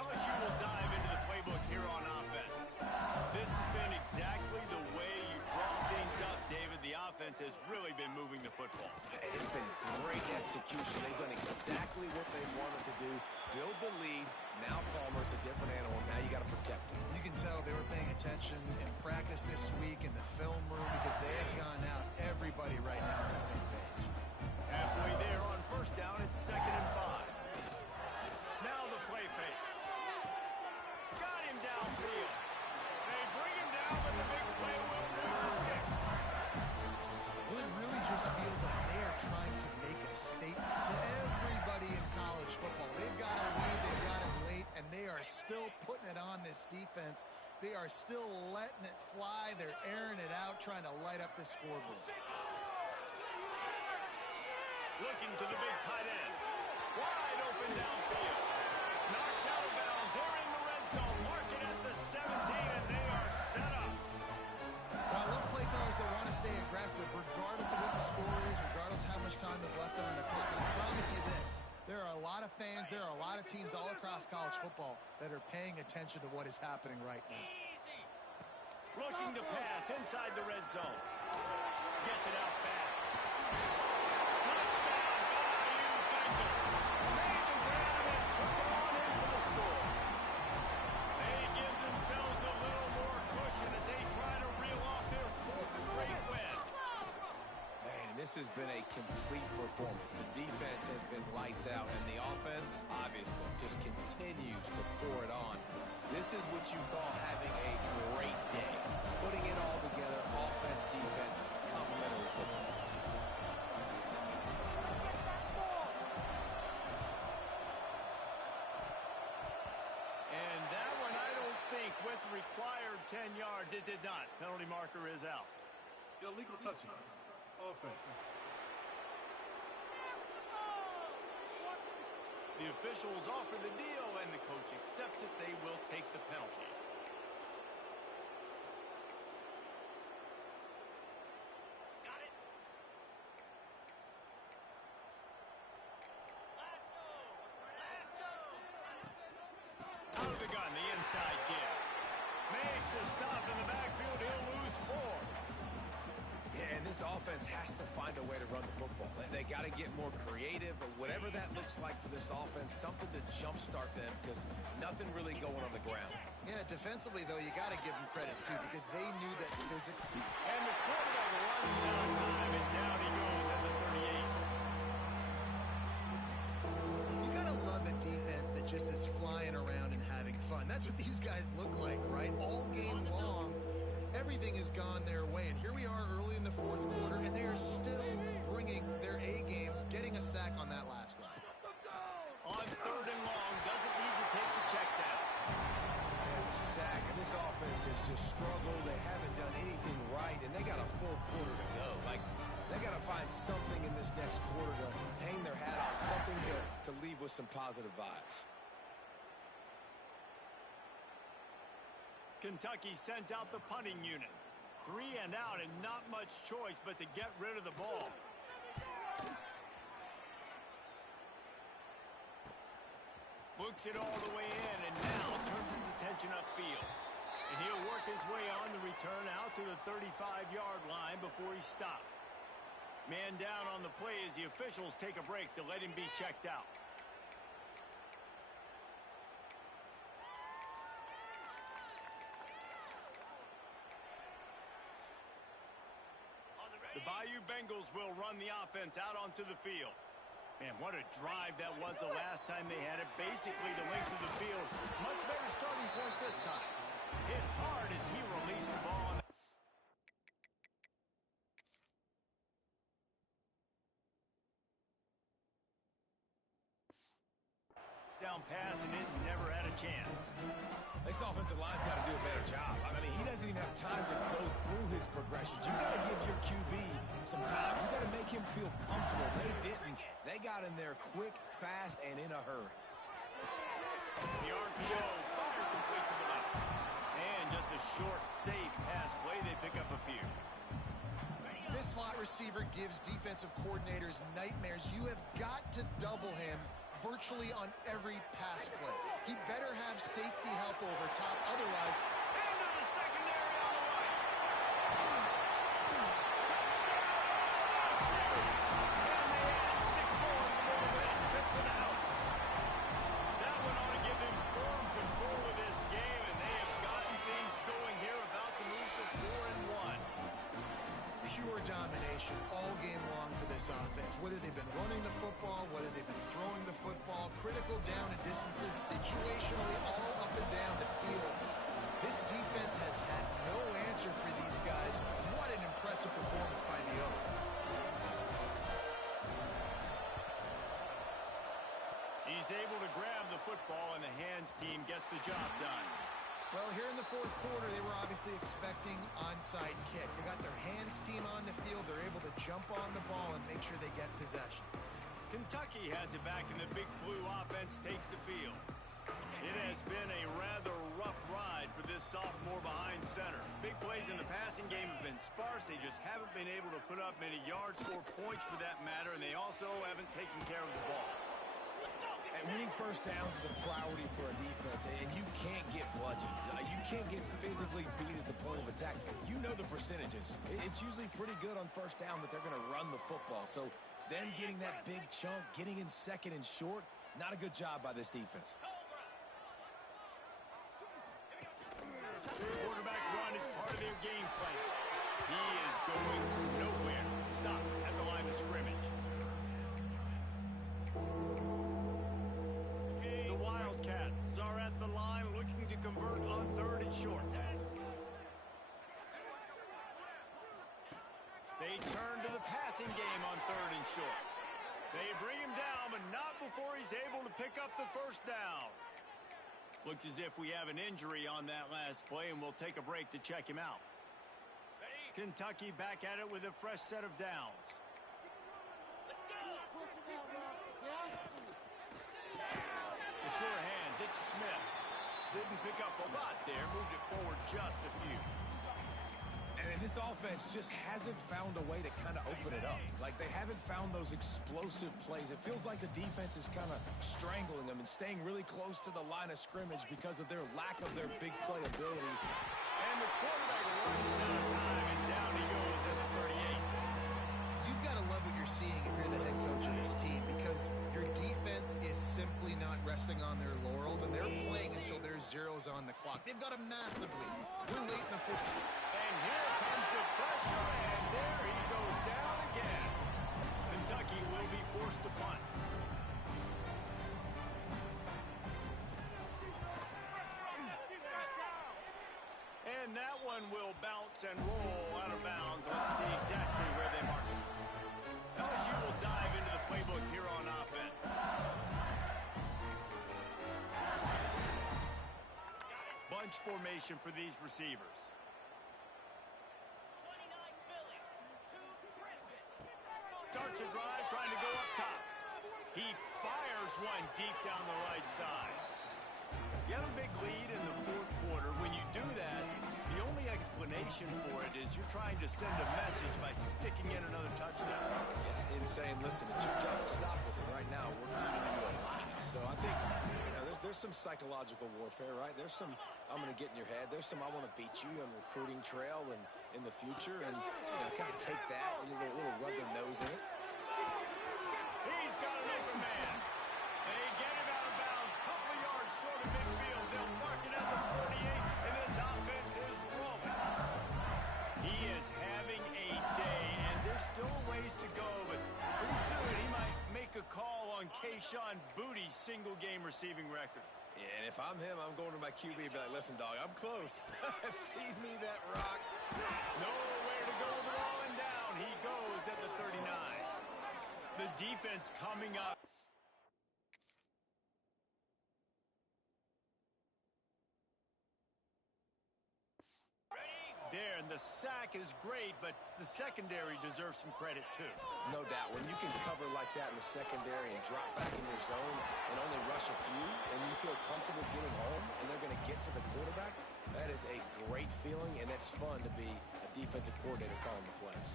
LSU will dive into the playbook here on offense. This has been exactly the way you draw things up, David. The offense has really been moving the football. It's been great execution. They've done exactly what they wanted to do. Build the lead. Now Palmer's a different animal. Now you got to protect him. You can tell they were paying attention in practice this week in the film room because they have gone out, everybody right now on the same page. Halfway there on first down, it's 2nd and 5. Now the play fake. Got him downfield. They bring him down, but the big play will move the sticks. Well, it really just feels like they are trying to make a statement to everybody in college football. They've got a lead, they've got it late, and they are still putting it on this defense. They are still letting it fly. They're airing it out, trying to light up the scoreboard. Looking to the big tight end. Wide open downfield. Knocked out of bounds. They're in the red zone. Mark it at the 17, and they are set up. Well, I love play callers that want to stay aggressive, regardless of what the score is, regardless of how much time is left on the clock. And I promise you this, there are a lot of fans, there are a lot of teams all across college football that are paying attention to what is happening right now. Looking to pass inside the red zone. Gets it out fast. Touchdown, LSU Bengals. Made the grab and took it on in for the score. They give themselves a little more cushion as they try to reel off their fourth straight win. Man, this has been a complete performance. The defense has been lights out, and the offense, obviously, just continues to pour it on. This is what you call having a great day. Putting it all together, offense, defense, complementary football. And that one, I don't think, with required 10 yards, it did not. Penalty marker is out. Illegal touching. Offense. The officials offer the deal, and the coach accepts it. They will take the penalty. Out of the gun, the inside give. Makes the stop in the backfield. He'll lose 4. Yeah, and this offense has to find a way to run the football. They got to get more creative, or whatever that looks like for this offense, something to jumpstart them, because nothing really going on the ground. Yeah, defensively, though, you got to give them credit, too, because they knew that physically. And the quarterback runs out of time, and down he goes at the 38. You got to love a defense that just is flying around and having fun. That's what these guys look like, right? All game long, everything has gone their way. And here we are early in the fourth quarter, and they are still bringing their A game, getting a sack on that last one. On 3rd and long, doesn't need to take the check down. And the sack, and this offense has just struggled. They haven't done anything right, and they got a full quarter to go. Like, they got to find something in this next quarter to hang their hat on, something to leave with some positive vibes. Kentucky sends out the punting unit. 3 and out, and not much choice but to get rid of the ball. Looks it all the way in, and now turns his attention upfield. And he'll work his way on the return out to the 35-yard line before he's stopped. Man down on the play as the officials take a break to let him be checked out. The Bayou Bengals will run the offense out onto the field. Man, what a drive that was the last time they had it. Basically the length of the field. Much better starting point this time. Hit hard as he released the ball. Down pass, and it never had a chance. This offensive line's got to do a better job. I mean, he doesn't even have time to go through his progressions. You got to give your QB some time. You got to make him feel comfortable. They didn't. They got in there quick, fast, and in a hurry. The RPO fire complete to the left. And just a short, safe pass play. They pick up a few. This slot receiver gives defensive coordinators nightmares. You have got to double him virtually on every pass play. He better have safety help over top. Otherwise, into the secondary on the right. And they add 6 more for a red trip to the house. That one ought to give them firm control of this game, and they have gotten things going here, about to move to 4-1. pure domination all game long for this offense. Whether they've been running the football, whether they've been throwing the football, critical down and distances, situationally all up and down the field. This defense has had no answer for these guys. What an impressive performance by the O. He's able to grab the football, and the hands team gets the job done. Well, here in the fourth quarter, they were obviously expecting onside kick. They got their hands team on the field. They're able to jump on the ball and make sure they get possession. Kentucky has it back, and the Big Blue offense takes the field. It has been a rather rough ride for this sophomore behind center. Big plays in the passing game have been sparse. They just haven't been able to put up many yards or points for that matter, and they also haven't taken care of the ball. And Winning first downs is a priority for a defense, and you can't get bludgeoned. You can't get physically beat at the point of attack. You know the percentages. It's usually pretty good on first down that they're going to run the football. So them getting that big chunk, getting in second and short, not a good job by this defense. Quarterback run is part of their game plan. He is going nowhere. Stop at the line of scrimmage. The Wildcats are at the line looking to convert on 3rd and short. They turn to the passing game on 3rd and short. They bring him down, but not before he's able to pick up the first down. Looks as if we have an injury on that last play, and we'll take a break to check him out. Kentucky back at it with a fresh set of downs. The sure hands, it's Smith. Didn't pick up a lot there, moved it forward just a few. And this offense just hasn't found a way to kind of open it up. Like, they haven't found those explosive plays. It feels like the defense is kind of strangling them and staying really close to the line of scrimmage because of their lack of their big play ability. And the quarterback runs out of time, and down he goes at the 38. You've got to love what you're seeing if you're the head coach of this team, because your defense is simply not resting on their laurels, and they're playing until there's zeros on the clock. They've got a massive lead. We're late in the fourth. And here comes the pressure, and there he goes down again. Kentucky will be forced to punt. And that one will bounce and roll out of bounds. Let's see exactly where they mark it. LSU will dive into the playbook here on offense. Bunch formation for these receivers. Starts a drive, trying to go up top. He fires one deep down the right side. You have a big lead in the fourth quarter. When you do that, the only explanation for it is you're trying to send a message by sticking in another touchdown. Yeah, and saying, listen, it's your job to stop us, and right now we're eating you alive. So I think, there's some psychological warfare, right? There's some, I'm going to get in your head. There's some, I want to beat you on recruiting trail and in the future, and kind of take that, and a little rub their nose in it. He's got an open man. They get him out of bounds, couple of yards short of midfield. They'll mark it at the 48, and this offense is rolling. He is having a day, and there's still a ways to go, but pretty soon he might make a call on Kayshon Boutte's single-game receiving record. Yeah, and if I'm him, I'm going to my QB and be like, listen, dog, I'm close. Feed me that rock. Nowhere to go with the ball, and down he goes at the 39. The defense coming up. There, and the sack is great, but the secondary deserves some credit, too. No doubt. When you can cover like that in the secondary and drop back in your zone and only rush a few, and you feel comfortable getting home, and they're going to get to the quarterback, that is a great feeling, and it's fun to be a defensive coordinator calling the plays.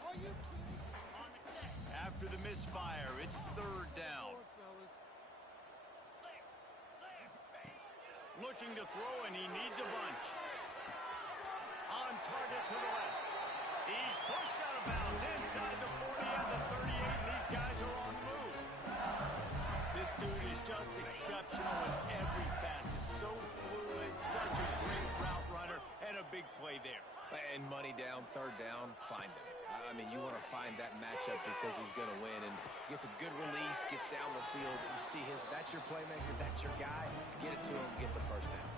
Are you kidding? After the misfire, it's 3rd down. Looking to throw, and he needs a bunch. On target to the left. He's pushed out of bounds inside the 40 and the 38, and these guys are on the move. This dude is just exceptional in every facet. So fluid, such a great route runner, and a big play there. And money down, 3rd down, find him. I mean, you want to find that matchup because he's going to win, and gets a good release, gets down the field. You see that's your playmaker, that's your guy. Get it to him, get the first down.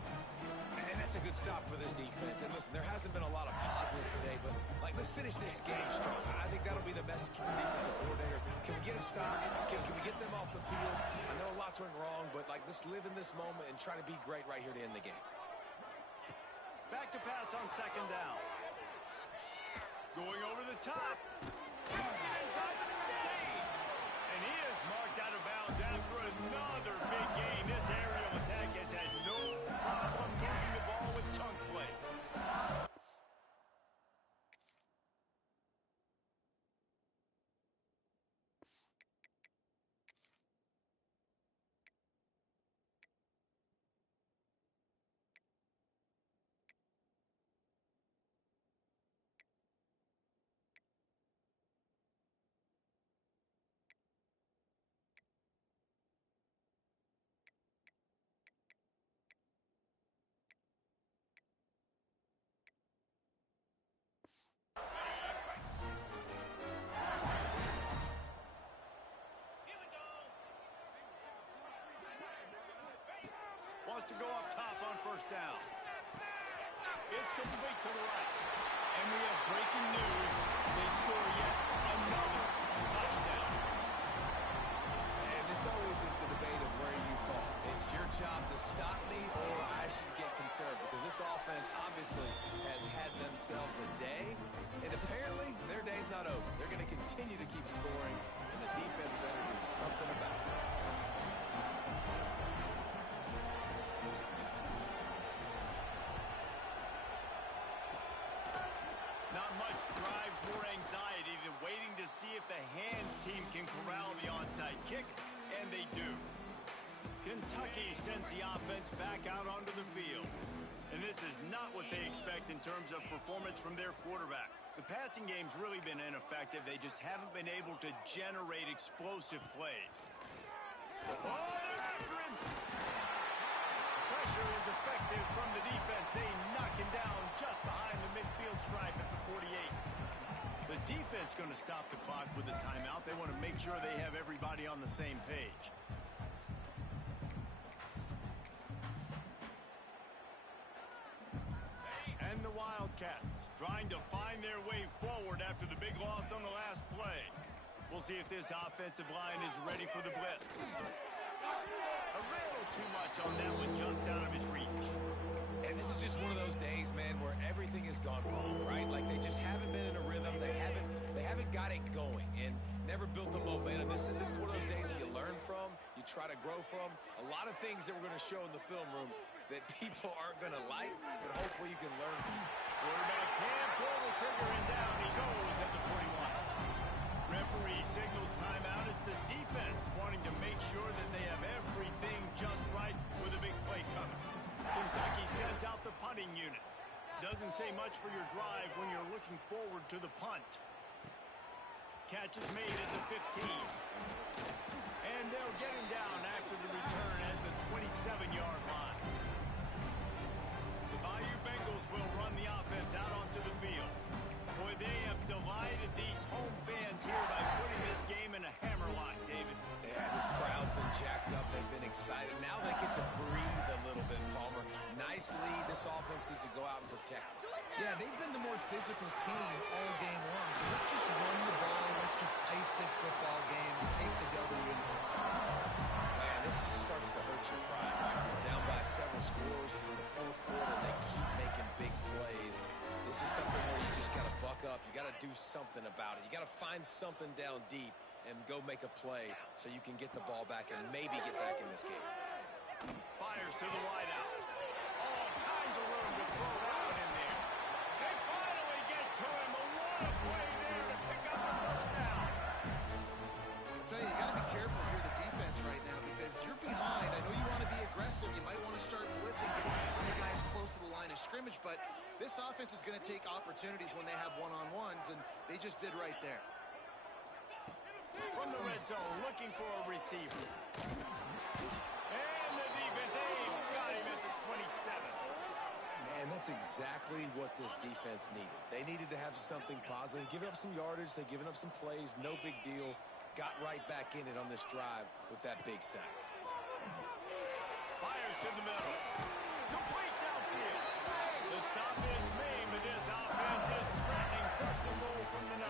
And that's a good stop for this defense. And listen, there hasn't been a lot of positive today, but let's finish this game strong. I think that'll be the message from the defensive coordinator. Can we get a stop? Can we get them off the field? I know lots went wrong, but let's live in this moment and try to be great right here to end the game. Back to pass on 2nd down. Going over the top. Puts it inside the 15. And he is marked out of bounds after another big gain. This aerial attack has had no problem moving the ball with chunk plays. wants to go up top on first down. It's complete to the right. And we have breaking news. They score yet another touchdown. And this always is the debate of where you fall. It's your job to stop me or I should get concerned, because this offense obviously has had themselves a day, and apparently their day's not over. They're going to continue to keep scoring, and the defense better do something about it. Not much drives more anxiety than waiting to see if the hands team can corral the onside kick, and they do. Kentucky sends the offense back out onto the field. And this is not what they expect in terms of performance from their quarterback. The passing game's really been ineffective. They just haven't been able to generate explosive plays. Oh, they're after him! Pressure is effective from the defense. They knock him down just behind the midfield stripe at the 48. The defense going to stop the clock with a timeout. They want to make sure they have everybody on the same page. And the Wildcats trying to find their way forward after the big loss on the last play. We'll see if this offensive line is ready for the blitz. A little too much on that one, just out of his reach. And this is just one of those days, man, where everything has gone wrong, right? Like they just haven't been in a rhythm. They haven't got it going and never built the momentum. This is one of those days that you learn from, you try to grow from. A lot of things that we're going to show in the film room that people aren't going to like, but hopefully you can learn from. Quarterback can't pull the trigger, and down he goes at the 41. Referee signals timeout. It's the defense wanting to make sure that they have everything just right with a big play coming. Kentucky sends out the punting unit. Doesn't say much for your drive when you're looking forward to the punt. Catch is made at the 15. And they'll get him down after the return at the 27-yard line. The Bayou Bengals will run the offense out onto the field. Boy, they have delighted these home fans here by putting this game in a hammerlock, David. Yeah, this crowd's been jacked up. They've been excited. Now they get to breathe a little bit, Palmer. Nice lead. This offense needs to go out and protect it. Yeah, they've been the more physical team all game long. So let's just run the ball. Let's just ice this football game and take the W into the line. Man, this just starts to hurt your pride, right? You're down by several scores. It's in the fourth quarter. They keep making big plays. This is something where you just got to buck up. You got to do something about it. You got to find something down deep and go make a play so you can get the ball back and maybe get back in this game. Fires to the wideout. All kinds of room to throw it out in there. They finally get to him. What a play there to pick up the first down. I'll tell you, you got to be careful if you're the defense right now because you're behind. I know you want to be aggressive. You might want to start blitzing, getting the guys close to the line of scrimmage, but this offense is going to take opportunities when they have one-on-ones, and they just did right there. From the red zone, looking for a receiver. And the defense got him at the 27. Man, that's exactly what this defense needed. They needed to have something positive. Giving up some yardage, they've given up some plays, no big deal. Got right back in it on this drive with that big sack. Fires to the middle. Complete downfield. The stop is made, but this offense is threatening first and goal from the 9.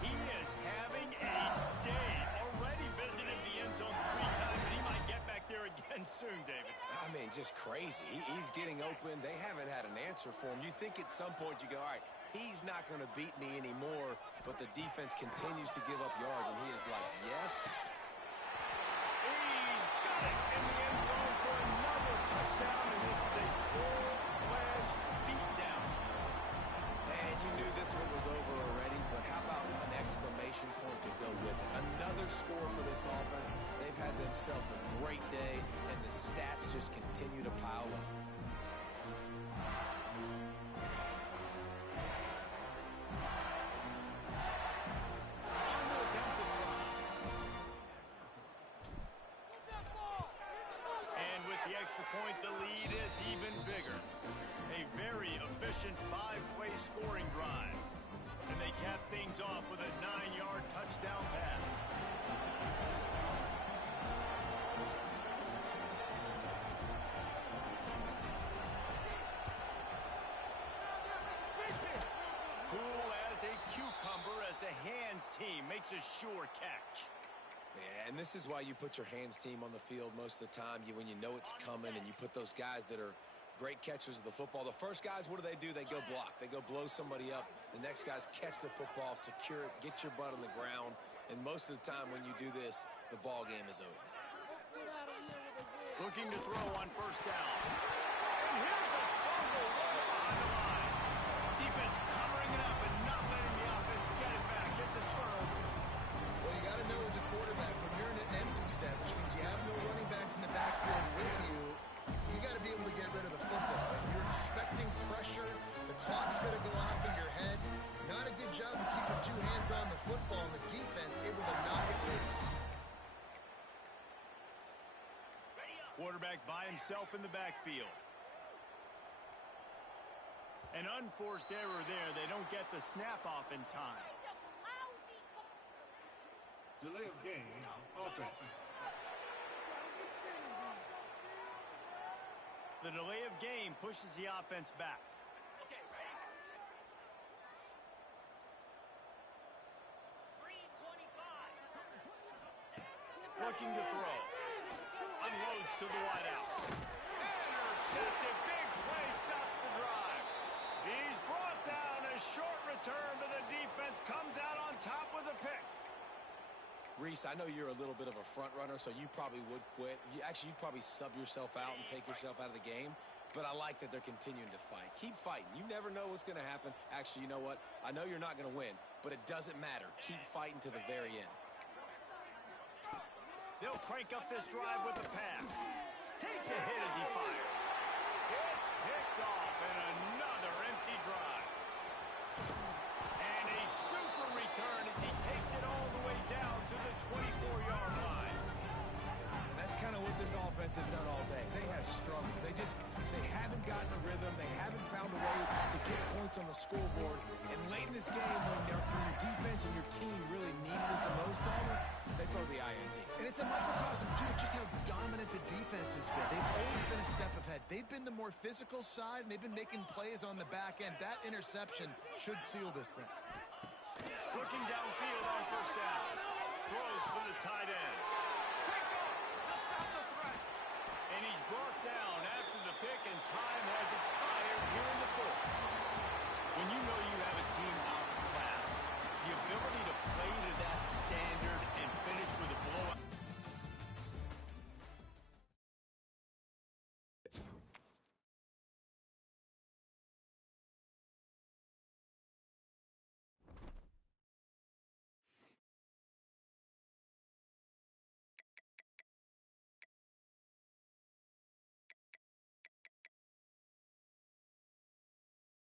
He is having a day. Already visited the end zone 3 times, and he might get back there again soon, David. I mean, just crazy. He's getting open. They haven't had an answer for him. You think at some point you go, all right, he's not going to beat me anymore, but the defense continues to give up yards, and he is like, yes. He's got it in the end zone for another touchdown, and this is a full-fledged beatdown. And you knew this one was over already, but how about an exclamation point to go with it? Another score for this offense. They've had themselves a great day, and the stats just continue to pile up. Point, the lead is even bigger. A very efficient 5-play scoring drive. And they cap things off with a 9-yard touchdown pass. cucumber as the hands team makes a sure catch. Yeah, and this is why you put your hands team on the field most of the time. When you know it's coming and you put those guys that are great catchers of the football. The first guys, what do? They go block. They go blow somebody up. The next guys catch the football, secure it, get your butt on the ground. And most of the time when you do this, the ball game is over. Looking to throw on first down. And here's a fumble way behind the line. Defense covering it up and not letting the offense get it back. It's a turnover. Well, you got to know as a quarterback, when you're in an empty set, which means you have no running backs in the backfield with you, you got to be able to get rid of the football. And you're expecting pressure. The clock's going to go off in your head. Not a good job of keeping two hands on the football, and the defense able to knock it loose. Quarterback by himself in the backfield. An unforced error there. They don't get the snap off in time. Delay of game, offense. The delay of game pushes the offense back. Okay, ready? 3:25. Looking to throw. Unloads to the wideout. Intercepted. Big play stops the drive. He's brought down. A short return to the defense. Comes out on top with a pick. Reese, I know you're a little bit of a front runner, so you probably would quit. You'd probably sub yourself out and take yourself out of the game. But I like that they're continuing to fight. Keep fighting. You never know what's going to happen. Actually, you know what? I know you're not going to win, but it doesn't matter. Keep fighting to the very end. They'll crank up this drive with a pass. Takes a hit as he fires. It's picked off in another empty drive. And a super return as he takes it all the way down to the 24-yard line. That's kind of what this offense has done all day. They have struggled. They haven't gotten a rhythm. They haven't found a way to get points on the scoreboard. And late in this game, when your defense and your team really needed it the most, Palmer, they throw the INT. And it's a microcosm, too, of just how dominant the defense has been. They've always been a step ahead. They've been the more physical side, and they've been making plays on the back end. That interception should seal this thing. Looking downfield on first down. Throws for the tight end. Picked off to stop the threat. And he's brought down after the pick, and time has expired here in the fourth. When you know you have a team out of class, the ability